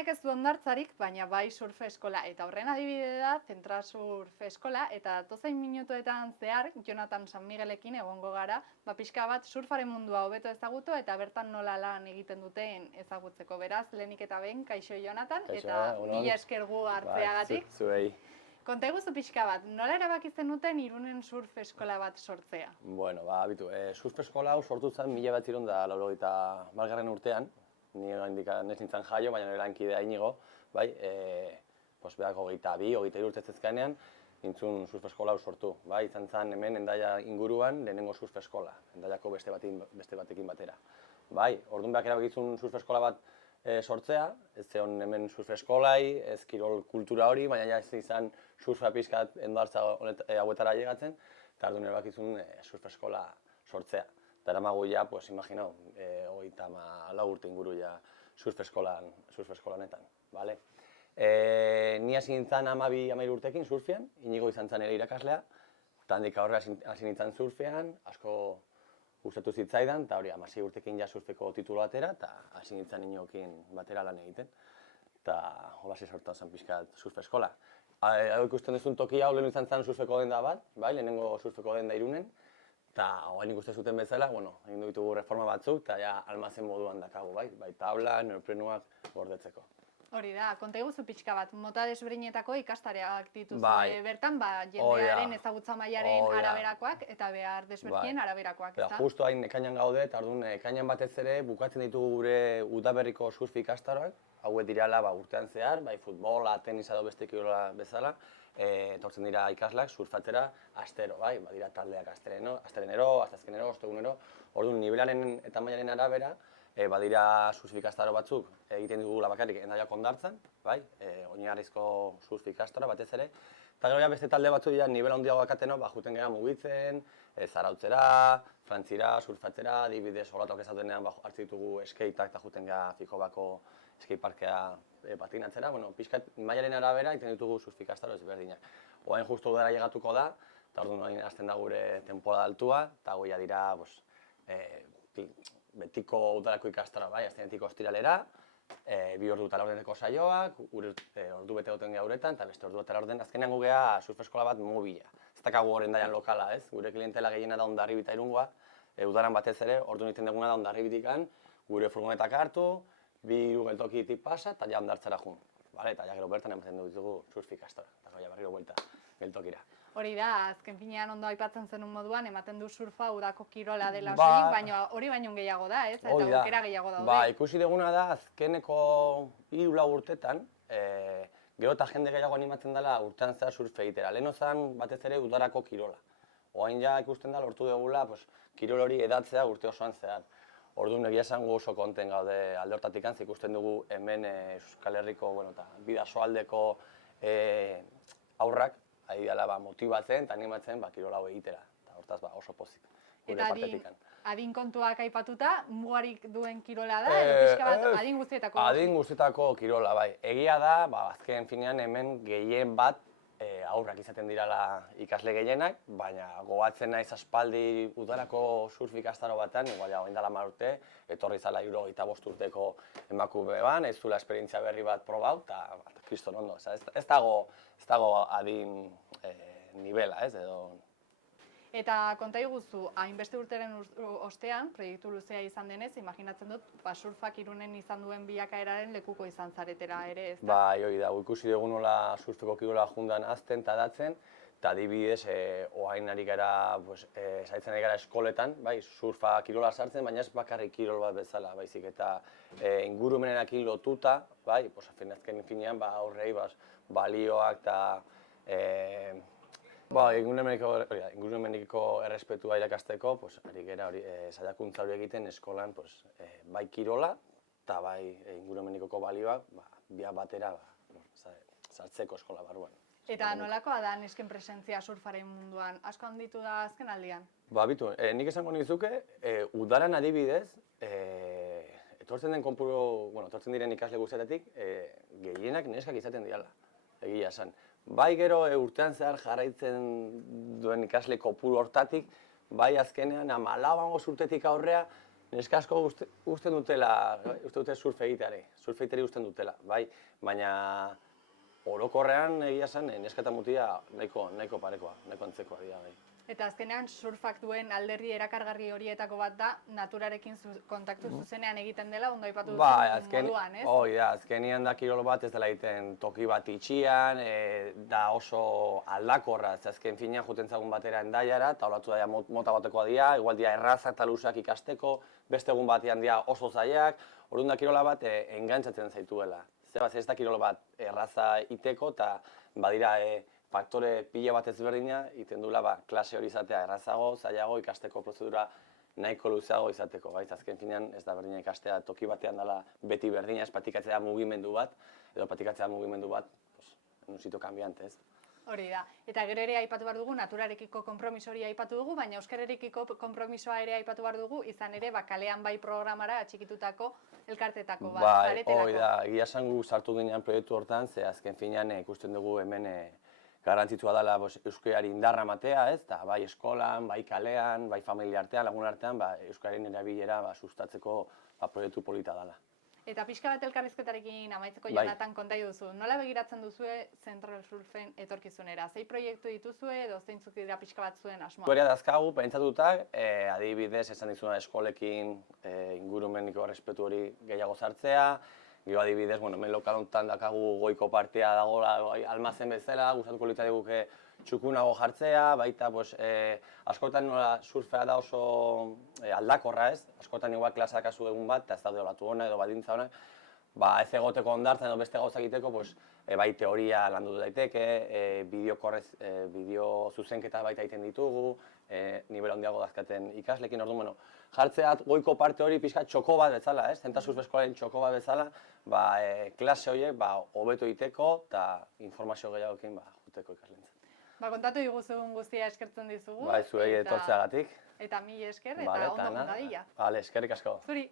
honek ez du hondartzarik, baina bai surf eskola. Eta horren adibide da Zentra Surf Eskola, eta datozein minutuetan zehar, Jonathan San Miguelekin egongo gara, pixka bat surfaren mundua hobeto ezagutu eta bertan nola lan egiten duten ezagutzeko. Beraz, lehenik eta behin, kaixo Jonathan, eta mila esker gu hartzeagatik. Zuei. Konta eguzu pixka bat, nola erabaki zenuten Irunen surf eskola bat sortzea? Bueno, surf eskola hau sortu zen 1981. urtean, ni oraindik ez nintzen jaio, baina nire lankidea Inigo, bai, berak 22-23 urte zezkanean, nintzun surf eskola hau sortu, bai, izan zen hemen Hendaia inguruan lehenengo surf eskola, Hendaiako beste batekin batera. Bai, orduan berak erabakitzun surf eskola bat sortzea, ez zeon hemen surf eskolai, ez kirol kultura hori, baina ja ez izan surfa pixkat endartza hauetara llegatzen, eta orduan erabakizun surf eskola sortzea. Eta eramagu ja, pues, imaginau, 34 urte inguru ja surf eskola honetan, bale? Ni hasi nintzen 12-13 urtekin surfean, Inigo izan zen ere irakaslea, eta handik aurrera hasi nintzen surfean, asko gustatu zitzaidan, eta hori 16 urtekin ja surfeko titulu atera, eta hasi nintzen Inigokin batera lan egiten. Eta holaxe sortu zen pixkat surf eskola. Hau ikusten duzun toki hau lehen izan zen surfeko denda bat, bai, lehenengo surfeko denda Irunen, eta orain ikusten zuten bezala, egin ditugu reforma batzuk, eta ja almazen moduan dakagu, bai, tabla, neoprenuak gordetzeko. Hori da, konta eguzu pixka bat, mota desberdinetako ikastareak dituzue bertan, jendearen ezagutza mailaren araberakoak eta behar desberdinen araberakoak, ezta? Justo hain ekainan gaude, eta orduan ekainan batez ere bukatzen ditugu gure udaberriko surf ikastaroak, hauek dirala urtean zehar, bai futbola, tenisa edo beste kirola bezala, etortzen dira ikaslak surfatzera astero, bai, badira taldeak asterenero, asteazkenero, ostegunero, orduan nivelaren eta mailaren arabera, badira surf ikastaro batzuk egiten dugula bakarrik Hendaiako hondartzan, bai, oinarrizko surf ikastaro batez ere, eta gero beste talde batzuk dira nivel handiago dakateno, juten gara mugitzen, zarautzera, frantzira, surfatzera, adibidez olatok ezatenean hartzen ditugu skeitak eta juten gara Fikobako skate parkea patinatzera, pixkat mailaren arabera egiten ditugu surf ikastaro ezberdinak. Oain justu udara llegatuko da, eta orduan hasten da gure temporada altua, eta goia dira betiko udarako ikastara, bai, aztenetiko ostiralera, 2 ordu eta laurdeneko saioak, ordu bete goten gauretan, eta beste ordu eta laurden, azkenean gugea surf eskola bat mobila. Ez dakagu hor Hendaian lokala, ez? Gure klientela gehiena da Hondarribita Irungoa, udaran batez ere, orduan egiten duguna da Hondarribitikan, gure furgonetak hartu, 2 geltokitik pasa, eta ja hondartzara jun. Eta ja gero bertan ematen dugu surf ikastora, eta goia barriro buelta geltokira. Hori da, azken finean ondo aipatzen zenun moduan, ematen du surfa udako kirola dela osorik, baina hori baino gehiago da, ez? Eta aukera gehiago daude. Ikusi duguna da, azkeneko 3-4 urtetan, gero eta jende gehiago animatzen dela urtean zehar surf egitera. Lehen ozan batez ere udarako kirola. Oain ja ikusten da lortu dugula kirol hori edatzea urte osoan zehar. Orduan egia esan gu oso konten gaude alde hortatik antz, ikusten dugu hemen Euskal Herriko eta Bidasoaldeko aurrak, ari dela motibatzen eta animatzen kirola hau egitera, eta hortaz oso pozik, gure partetikan. Eta adin kontuak aipatuta, mugarik duen kirola da, edo pixka bat adin guztietako? Adin guztietako kirola, bai. Egia da, azken finean hemen gehien bat aurrak izaten dirala ikasle gehienak, baina gogatzen naiz aspaldi udarako surf ikastaro batean, igual ja, orain dela 10 urte, etorri zala 75 urteko emakume ban, ez zuela esperientzia berri bat probau, eta kriston ondo. Ez dago adin nivela, ez edo. Eta konta iguzu, hainbeste urteren ostean, proiektu luzea izan denez, imaginatzen dut, surfak Irunen izan duen bilakaeraren lekuko izan zaretera ere, ez da? Bai, hori da, ikusi dugu nola surfeko kirola jundan azten eta datzen, eta adibidez, oain ari gara, saitzen ari gara eskoletan, bai, surfa kirola sartzen, baina ez bakarrik kirol bat bezala, baizik, eta ingurumenekin lotuta, bai, azken finean, aurrei, balioak eta ingurumenekiko errespetua irakasteko, ari gara saiakuntza hori egiten eskolan bai kirola eta bai ingurumenekoko balioak biak batera sartzeko eskola barruan. Eta nolakoa da nesken presentzia surfaren munduan? Asko handitu da azken aldian? Bitu, nik esango nizuke, udaran adibidez, etortzen diren ikasle guztietatik, gehienak neskak izaten dirala, egia esan. Bai gero urtean zehar jarraitzen duen ikasle kopuru hortatik, bai azkenean 14 urtetik aurrea Neska asko usten dutela, uste dute surf egiteari usten dutela, bai, baina orokorrean egia zen, neska eta mutila nahiko parekoa, nahiko antzekoa dira, bai. Eta azkenean surfak duen alderdi erakargarri horietako bat da, naturarekin kontaktu zuzenean egiten dela, ondo aipatu duzun moduan, ez? Hoi da, azkenean da kirol bat ez dela egiten toki bat itxian, da oso aldakorra, ez azken finean juten zagun batera endaiara, eta olatu daia mota batekoa dira, igual dira errazak eta luzak ikasteko, beste egun batean dira oso zaiak, orduan da kirola bat engantzatzen zaituela. Ez da kirol bat erraza iteko, eta badira faktore pila bat ezberdina, iten duela klase hori izatea errazago, zailago, ikasteko prozedura nahiko luzeago izateko. Azken finean ez da berdina ikastea toki batean dela beti berdina, ez patikatzea mugimendu bat, edo patikatzea mugimendu bat, un sitio cambiante, ez? Hori da. Eta gero ere aipatu behar dugu, naturarekiko konpromiso hori aipatu dugu, baina euskararekiko konpromisoa ere aipatu behar dugu, izan ere, kalean bai programara atxikitutako elkartetako bat, zaretelako. Hoi da, egia esan gu sartu ginean proiektu hortan, ze azken finean ikusten dugu hemen garrantzitsua dela euskarari indarra ematea, ez? Bai eskolan, bai kalean, bai familia artean, lagun artean, euskararen erabilera sustatzeko proiektu polita dela. Eta pixka bat elkarrizketarekin amaitzeko Jonatan kontai duzu. Nola begiratzen duzue Central Surfen etorkizunera? Zei proiektu dituzue edo zeintzuk dira pixka bat zuen asmoa? Historia dazkagu, pentsatutak, adibidez esan dizuna eskolekin ingurumeniko errespetu hori gehiago sartzea, gero adibidez, hemen lokal honetan dakagu goiko partea dagoela almazen bezala, gustatuko litzaiguke txukunago jartzea, baita askotan nola surfea da oso aldakorra, ez? Askotan igual klaseak azu egun bat, eta ez daude olatu ona edo baldintza honak, ez egoteko ondartzen edo beste gauza egiteko, bai teoria landu daiteke, bideo zuzenketa baita egiten ditugu, nivel handiago dazkaten ikaslekin, orduan, jartzea goiko parte hori pixka txoko bat bezala, ez? Zenta surf eskolaren txoko bat bezala, klase horiek hobeto egiteko eta informazio gehiagoekin juteko ikaslentzat. Kontatu diguzun guztia eskertzen dizugu. Zuei etortzeagatik. Eta mila esker eta ondo junda dira. Eskerrik asko. Zuri.